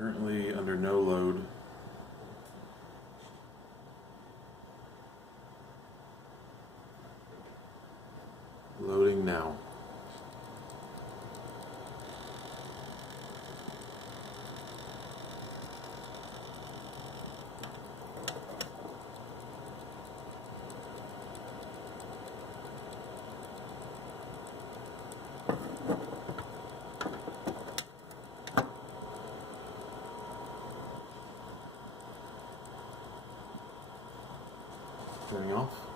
Currently under no load. Loading now. Turning off.